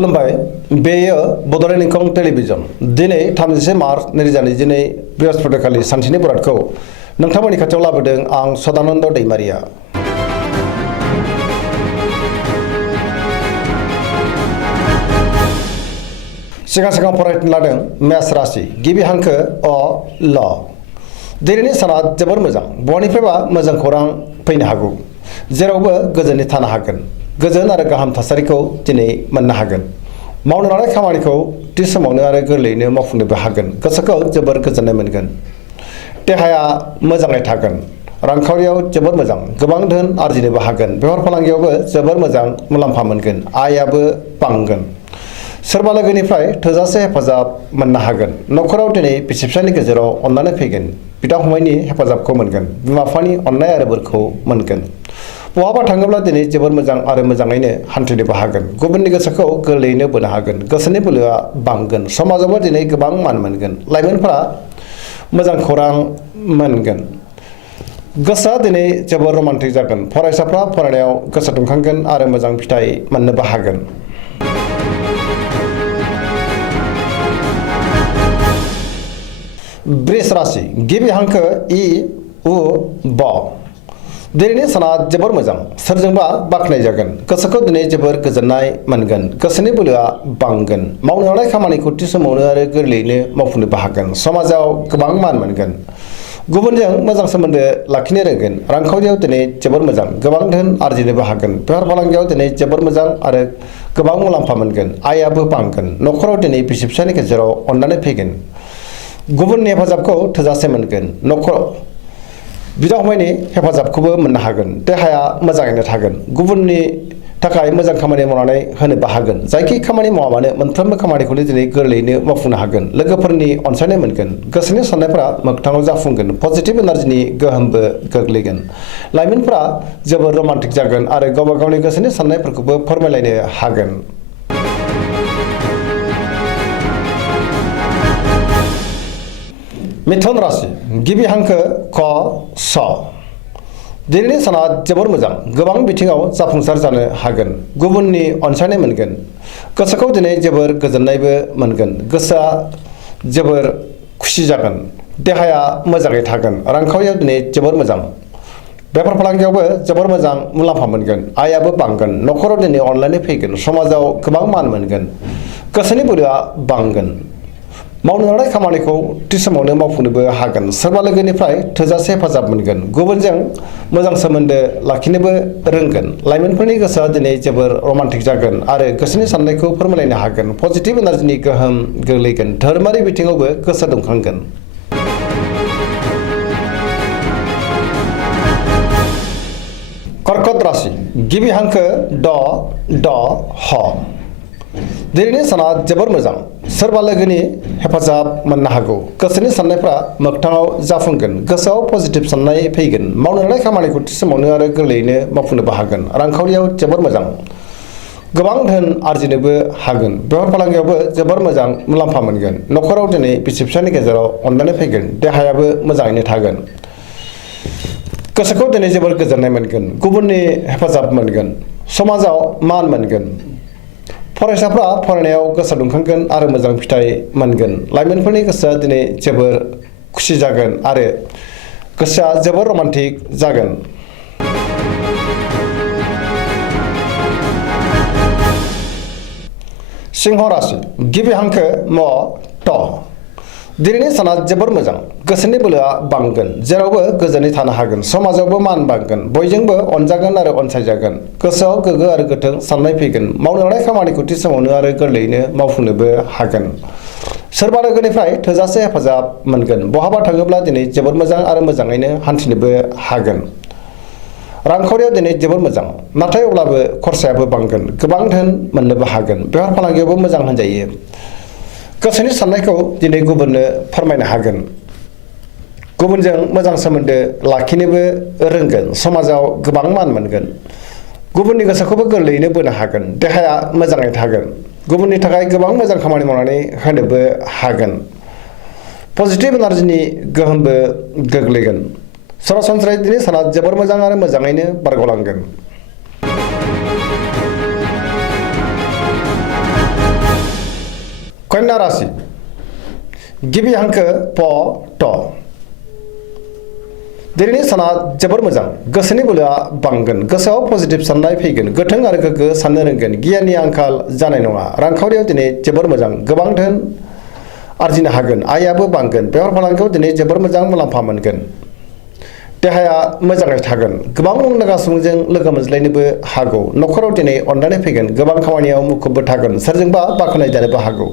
खुलुमबाय बेयो बड'लेण्ड इंखं टेलिभिजन दिनै 31 मार्च 2022 बृहस्पतिखालि सानसेनि बरादखौ नोंथांमोननि खाथियाव लाबोदों आं सदानन्द दैमारिया। सिगां फरायनो लादों मेष राशि गिबि हांखो अ ल। दिनैनि साना जोबोर मोजां, बयनिफ्रायबा मोजां खौरां फैनो हागौ। जेरावबो गोजोनै थानो हागोन, गोजोन आरो गाहाम थासारिखौ दिनै मोननो हागोन। मावनो लानाय खामानिखौ थि समावनो आरो गोरलैयैनो मावफुंनोबो हागोन। गोसोखौ जोबोर गोजोननाय मोनगोन। देहाया मोजाङै थागोन। रांखावरियाव जोबोर मोजां, गोबां धोन आरजिनोबो हागोन। बेफार फालांगियावबो जोबोर मोजां मुलाम्फा मोनगोन। आयाबो बांगोन। सोरबा लोगोनिफ्राय थोजासे हेफाजाब मोननो हागोन। न'खराव दिनै बिसि फिसायनि गेजेराव अननानै फैगोन। बिदा फंबायनि हेफाजाबखौ मोनगोन। बिमा बिफानि अननाय आरो बोरखौ मोनगोन। बहाबा थाङोब्ला दिनै जोबोर मोजां आरो मोजाङैनो हान्थिनोबो हागोन। गुबुननि गोसोखौ गोरलैयैनो बोनो हागोन। गोसोनि बोलोआ बांगोन। समाजावबो दिनै गोबां मान मोनगोन। लाइमोनफोरा मोजां खौरां मोनगोन। गोसोआ दिनै जोबोर रमान्टिक जागोन। फरायसाफ्रा फरायनायाव गोसो दुंखांगोन आरो मोजां फिथाइ मोननोबो हागोन। वृष राशि गिबि हांखो इ उ ब। दिनैनि साना जोबोर मोजां, सोरजोंबा बाख्नाय जागोन। गोसोखौ दिनै जोबोर गोजोननाय मोनगोन। गोसोनि बोलोआ बांगोन। मावनो लानाय खामानिखौ थि समावनो आरो गोरलैयैनो मावफुंनोबो हागोन। समाजाव गोबां मान मोनगोन। गुबुनजों मोजां सोमोन्दो लाखिनो रोंगोन। रांखावरियाव दिनै जोबोर मोजां, गोबां धोन आरजिनोबो हागोन। बेफार फालांगियाव दिनै जोबोर मोजां आरो गोबां मुलाम्फा मोनगोन। आयाबो बांगोन। न'खराव दिनै बिसि फिसायनि गेजेराव अननानै फैगोन। गुबुननि हेफाजाबखौ थोजासे मोनगोन। न'खराव बिदा फंबायनि हेफाजाबखौबो मोननो हागोन। देहाया मोजाङैनो थागोन। गुबुननि थाखाय मोजां खामानि मावनानै होनोबो हागोन। जायखि खामानि मावा मानो मोनफ्रोमबो खामानिखौनो दिनै गोरलैयैनो मावफुंनो हागोन। लोगोफोरनि अनसायनाय मोनगोन। गोसोनि साननायफोरा मोगथाङाव जाफुंगोन। पजिटिभ एनार्जिनि गोहोमबो गोग्लैगोन। लाइमोनफोरा जोबोर रमान्टिक जागोन आरो गावबा गावनि गोसोनि साननायफोरखौबो फोरमायलायनो हागोन। मिथुन राशि गिबि हांखो क स। दिनैनि साना जोबोर मोजां, गोबां बिथिङाव जाफुंसार जानो हागोन। गुबुननि अनसायनाय मोनगोन। गोसोखौ दिनै जोबोर गोजोननायबो मोनगोन। गोसोआ जोबोर खुसि जागोन। देहाया मोजाङै थागोन। रांखावरियाव दिनै जोबोर मोजां। बेफार फालांगियावबो जोबोर मोजां मुलाम्फा मोनगोन। आयाबो बांगोन। न'खराव दिनै अनलायनाय फैगोन। समाजाव गोबां मान मोनगोन। गोसोनि बोलोआ बांगोन। मावनो लानाय खामानिखौ थि समावनो मावफुंनोबो हागोन। सोरबा लोगोनिफ्राय थोजासे हेफाजाब मोनगोन। गुबुनजों मोजां सोमोन्दो लाखिनोबो रोंगोन। लाइमोनफोरनि गोसोआ दिनै जोबोर रमान्टिक जागोन आरो गोसोनि साननायखौ फोरमायलायनो हागोन। पजिटिभ एनार्जिनि गोहोम गोग्लैगोन। धोरोमारि बिथिङावबो गोसो दुंखांगोन। कर्कट राशि गिबि हांखो ड ह। दिनैनि साना जोबोर मोजां, सोरबा लोगोनि हेफाजाब मोननो हागौ। गोसोनि साननायफ्रा मोगथाङाव जाफुंगोन। गोसोआव पजिटिभ साननाय फैगोन। मावनो लानाय खामानिखौ थि समावनो आरो गोरलैयैनो मावफुंनोबो हागोन। रांखावरियाव जोबोर मोजां, गोबां धोन आरजिनोबो हागोन। बेफार फालांगियावबो जोबोर मोजां मुलाम्फा मोनगोन। न'खराव दिनै बिसि फिसायनि गेजेराव अननानै फैगोन। देहायाबो मोजाङैनो थागोन। गोसोखौ दिनै जोबोर गोजोननाय मोनगोन। गुबुननि हेफाजाब मोनगोन। समाजाव मान मोनगोन। फरायसाफ्रा फरायनायाव गोसो दुंखांगोन आरो मोजां फिथाइ मोनगोन। लाइमोनफोरनि गोसोआ दिनै जोबोर खुसि जागोन आरो गोसोआ जोबोर रमान्टिक जागोन। सिंह राशि गिबि हांखो म ट। दिनैनि साना जोबोर मोजां, गोसोनि बोलोआ बांगोन। जेरावबो गोजोनै थानो हागोन। समाजावबो मान बांगोन। बयजोंबो अनजागोन आरो अनसायजागोन। गोसोआव गोग्गो आरो गोथों साननाय फैगोन। मावनो लानाय खामानिखौ थि समावनो आरो गोरलैयैनो मावफुंनोबो हागोन। सोरबा लोगोनिफ्राय थोजासे हेफाजाब मोनगोन। बहाबा थाङोब्ला दिनै जोबोर मोजां आरो मोजाङैनो हान्थिनोबो हागोन। रांखावरियाव दिनै जोबोर मोजां, नाथाय अब्लाबो खरसायाबो बांगोन। गोबां धोन मोननोबो हागोन। बेफार फालांगियावबो मोजां होनजायो। गोसोनि साननायखौ दिनै गुबुननो फोरमायनो हागोन। गुबुनजों मोजां सोमोन्दो लाखिनोबो रोंगोन। समाजाव गोबां मान मोनगोन। गुबुननि गोसोखौबो गोरलैयैनो बोनो हागोन। देहाया मोजाङै थागोन। गुबुननि थाखाय गोबां मोजां खामानि मावनानै होनोबो हागोन। पजिटिभ एनार्जिनि गोहोमबो गोग्लैगोन। सरासनस्रायै दिनै साना जोबोर मोजां आरो मोजाङैनो बारग'लांगोन। कन्या राशि गिबि हांखो प ट दिनैनि साना जोबोर मोजां गोसोनि बोलोआ बांगोन गोसोआव पजिटिभ साननाय फैगोन गोथों आरो गोग्गो साननो रोंगोन गियाननि आंखाल जानाय नङा रांखावरियाव दिनै जोबोर मोजां गोबां धोन आरजिनो हागोन आयाबो बांगोन बेफार फालांगियाव दिनै जोबोर मोजां मुलाम्फा मोनगोन देहाया मोजाङै थागोन गोबां मुंदांखा सुबुंजों लोगो मोनज्लायनोबो हागौ नखराव दिनै अननानै फैगोन गोबां खामानियाव मुखुबबो थागोन सोरजोंबा बाख्नायजानोबो हागौ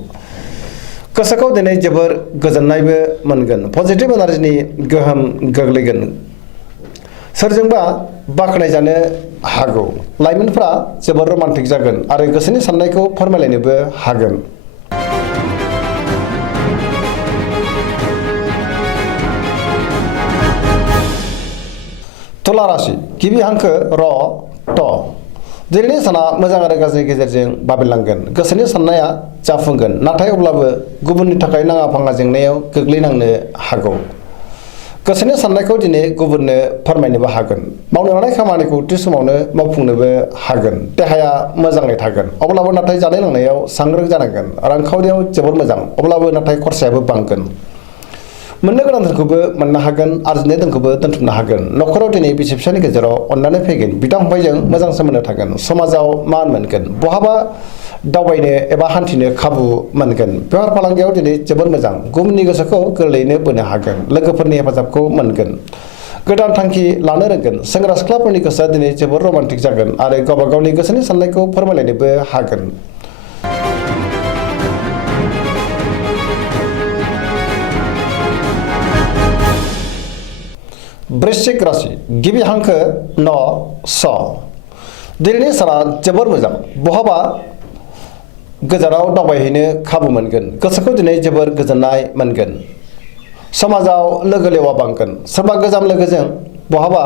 गोसोखौ दिनै जोबोर गोजोननायबो मोनगोन पजिटिभ एनार्जिनि गोहोम गोग्लैगोन सोरजोंबा बाख्नायजानो हागौ लाइमोनफ्रा जोबोर रमान्टिक जागोन आरो गोसोनि साननायखौ फोरमायलायनोबो हागोन तुला राशि गिबि हांखो र ट दिनैनि साना मोजां आरो गाज्रि गेजेरजों बाबेनलांगोन गोसोनि साननाया जाफुंगोन नाथाय अब्लाबो गुबुननि थाखाय नाङा फाङा जेंनायाव गोग्लैनांनो हागौ गोसोनि साननायखौ दिनै गुबुननो फोरमायनोबो हागोन मावनो लानाय खामानिखौ थि समावनो मावफुंनोबो हागोन देहाया मोजाङै थागोन अब्लाबो नाथाय जानाय लोंनायाव सांग्रां जानांगोन रांखावरियाव जोबोर मोजां अब्लाबो नाथाय खरसायाबो बांगोन मोननो गोनां धोनखौबो मोननो हागोन आरजिनाय धोनखौबो दोनथुमनो हागोन नखराव दिनै बिसि फिसायनि गेजेराव अननानै फैगोन बिदा फंबायजों मोजां सोमोन्दो थागोन समाजाव मान मोनगोन बहाबा दावबायनो एबा हान्थिनो खाबु मोनगोन बेफार फालांगियाव दिनै जोबोर मोजां गुबुननि गोसोखौ गोरलैयैनो बोनो हागोन लोगोफोरनि हेफाजाबखौ मोनगोन गोदान थांखि लानो रोंगोन सेंग्रा सिख्लाफोरनि गोसोआ दिनै जोबोर रमान्टिक जागोन आरो गावबा गावनि गोसोनि साननायखौ फोरमायलायनोबो हागोन वृश्चिक राशि गिबि हांखो न स दिनैनि साना जोबोर मोजां बहाबा गोजानाव दावबायहैनो खाबु मोनगोन गोसोखौ दिनै जोबोर गोजोननाय मोनगोन समाजाव लोगो लेवा बांगोन सोरबा गोजाम लोगोजों बहाबा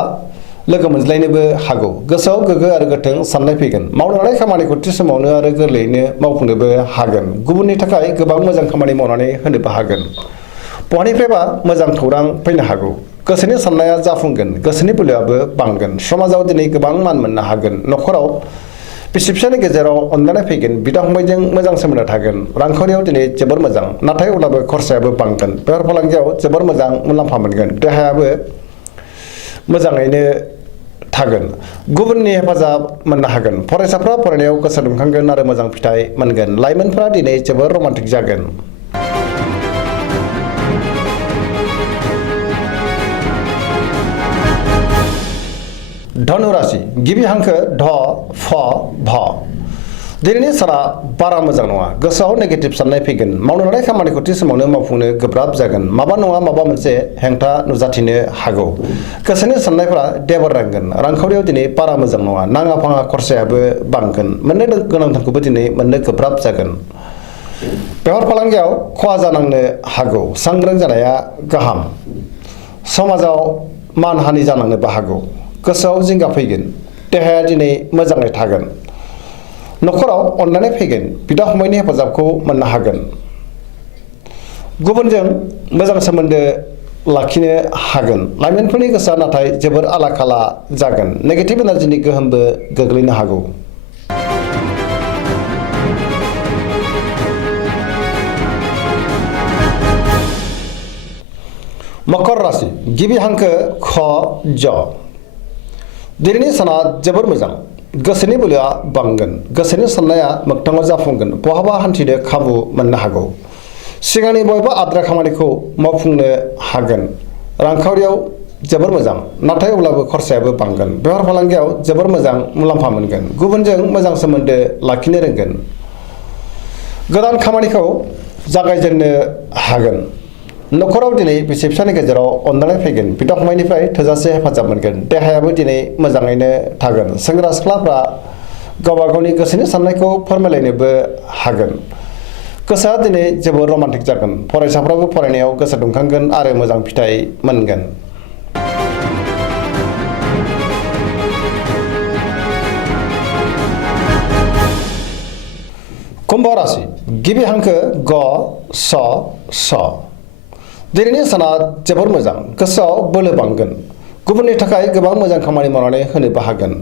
लोगो मोनज्लायनोबो हागौ गोसोआव गोग्गो आरो गोथों साननाय फैगोन मावनो लानाय खामानिखौ थि समावनो आरो गोरलैयैनो मावफुंनोबो हागोन गुबुननि थाखाय गोबां मोजां खामानि मावनानै होनोबो हागोन बहानिफ्रायबा मोजां खौरां फैनो हागौ गोसोनि साननाया जाफुंगोन गोसोनि बोलोआबो बांगोन समाजाव दिनै गोबां मान मोननो हागोन नखराव बिसि फिसायनि गेजेराव अनलायनाय फैगोन बिदा फंबायजों मोजां सोमोन्दो थागोन रांखावरियाव दिनै जोबोर मोजां नाथाय अब्लाबो खरसायाबो बांगोन बेफार फालांगियाव जोबोर मोजां मुलाम्फा मोनगोन देहायाबो मोजाङैनो थागोन गुबुननि हेफाजाब मोननो हागोन फरायसाफ्रा फरायनायाव गोसो दुंखांगोन आरो मोजां फिथाइ मोनगोन लाइमोनफ्रा दिनै जोबोर रमान्टिक जागोन धनु राशि गिबि हांखो ध फ भ दिनैनि साना बारा मोजां नङा गोसोआव नेगेटिभ साननाय फैगोन मावनो लानाय खामानिखौ थि समावनो मावफुंनो गोब्राब जागोन माबा नङा माबा मोनसे हेंथा नुजाथिनो हागौ गोसोनि साननायफोरा देबारनांगोन रांखावरियाव दिनै बारा मोजां नङा नाङा फाङा खरसायाबो बांगोन मोननो गोनां धोनखौबो दिनै मोननो गोब्राब जागोन बेफार फालांगियाव खहा जानांनो हागौ सांग्रां जानाया गाहाम समाजाव मानहानि जानांनोबो हागौ गोसोआव जिंगा फैगोन देहाया दिनै मोजाङै थागोन नखराव अननानै फैगोन बिदा फंबायनि हेफाजाबखौ मोननो हागोन गुबुनजों मोजां सोमोन्दो लाखिनो हागोन लाइमोनफोरनि गोसोआ नाथाय जोबोर आला खाला जागोन नेगेटिभ एनार्जिनि गोहोमबो गोग्लैनो हागौ मकर राशि गिबि हांखो ख ज दिनैनि साना जोबोर मोजां गोसोनि बोलोआ बांगोन गोसोनि साननाया मोगथाङाव जाफुंगोन बहाबा हान्थिनो खाबु मोननो हागौ सिगांनि बबेबा आद्रा खामानिखौ मावफुंनो हागोन रांखावरियाव जोबोर मोजां नाथाय अब्लाबो खरसायाबो बांगोन बेफार फालांगियाव जोबोर मोजां मुलाम्फा मोनगोन गुबुनजों मोजां सोमोन्दो लाखिनो रोंगोन गोदान खामानिखौ जागायजेननो हागोन नखराव दिनै बिसि फिसानि गेजेराव अनलायनाय फैगोन बिदा फंबायनिफ्राय थोजासे हेफाजाब मोनगोन देहायाबो दिनै मोजाङैनो थागोन सेंग्रा सिख्लाफ्रा गावबा गावनि गोसोनि साननायखौ फोरमायलायनोबो हागोन गोसोआ दिनै जोबोर रमान्टिक जागोन फरायसाफ्राबो फरायनायाव गोसो दुंखांगोन आरो मोजां फिथाइ मोनगोन कुम्भ राशि गिबि हांखो ग स स दिनैनि साना जोबोर मोजां गोसोआव बोलो बांगोन गुबुननि थाखाय गोबां मोजां खामानि मावनानै होनोबो हागोन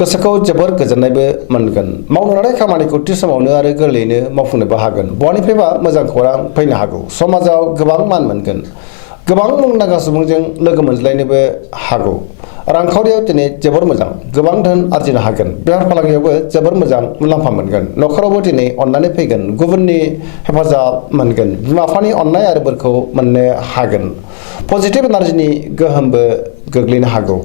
गोसोखौ जोबोर गोजोननायबो मोनगोन। मावनो लानाय खामानिखौ थि समावनो आरो गोरलैयैनो मावफुंनोबो हागोन। बहानिफ्रायबा मोजां खौरां फैनो हागौ। समाजाव गोबां मान मोनगोन। गोबां मुंदांखा सुबुंजों लोगो मोनज्लायनोबो हागौ। रांखावरियाव दिनै जोबोर मोजां। गोबां धोन आरजिनो हागोन। बेफार फालांगियावबो जोबोर मोजां मुलाम्फा मोनगोन। न'खरावबो दिनै अननानै फैगोन। गुबुननि हेफाजाब मोनगोन। बिमा बिफानि अननाय आरो बोरखौ मोननो हागोन। पजिटिभ एनार्जिनि गोहोमबो गोग्लैनो हागौ।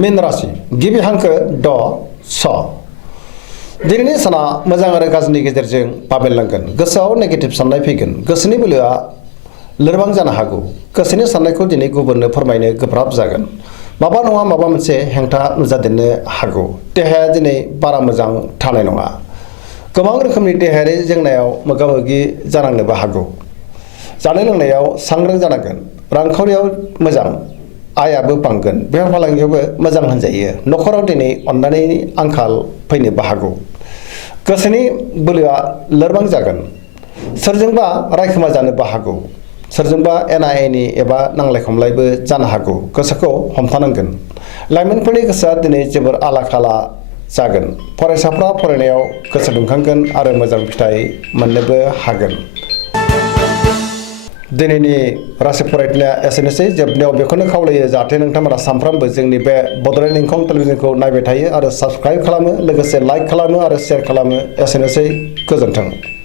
मीन राशि गिबि हांखो ड स। दिनैनि साना मोजां आरो गाज्रिनि गेजेरजों बाबेनलांगोन। गोसोआव नेगेटिभ साननाय फैगोन। गोसोनि बोलोआ लोरबां जानो हागौ। गोसोनि साननायखौ दिनै गुबुननो फोरमायनो गोब्राब जागोन। माबा नङा माबा मोनसे हेंथा नुजादेरनो हागौ। देहाया दिनै बारा मोजां थानाय नङा। गोबां रोखोमनि देहायारि जेंनायाव मोगा मोगि जानांनोबो हागौ। जानाय लोंनायाव सांग्रां जानांगोन। रांखावरियाव मोजां आयाबो बांगोन। बेफार फालांगियावबो मोजां होनजायो। न'खराव दिनै अननायनि आंखाल फैनोबो हागौ। गोसोनि बोलोआ लोरबां जागोन। सोरजोंबा रायखोमा जानोबो हागौ। सोरजोंबा एना एनि एबा नांलाय खमलायबो जानो हागौ। गोसोखौ हमथानांगोन। लाइमोनफोरनि गोसोआ दिनै जोबोर आला खाला जागोन। फरायसाफ्रा फरायनायाव गोसो दुंखांगोन आरो मोजां फिथाइ मोननोबो हागोन। दिनैनि राशि फरायनाया एसेनोसै। जोबनायाव बेखौनो खावलायो जाहाथे नोंथांमोना सानफ्रामबो जोंनि बे बड'लेण्ड इंखं टेलिभिजनखौ नायबाय थायो आरो साबस्क्राइब खालामो, लोगोसे लाइक खालामो आरो शेयार खालामो। एसेनोसै, गोजोन्थों।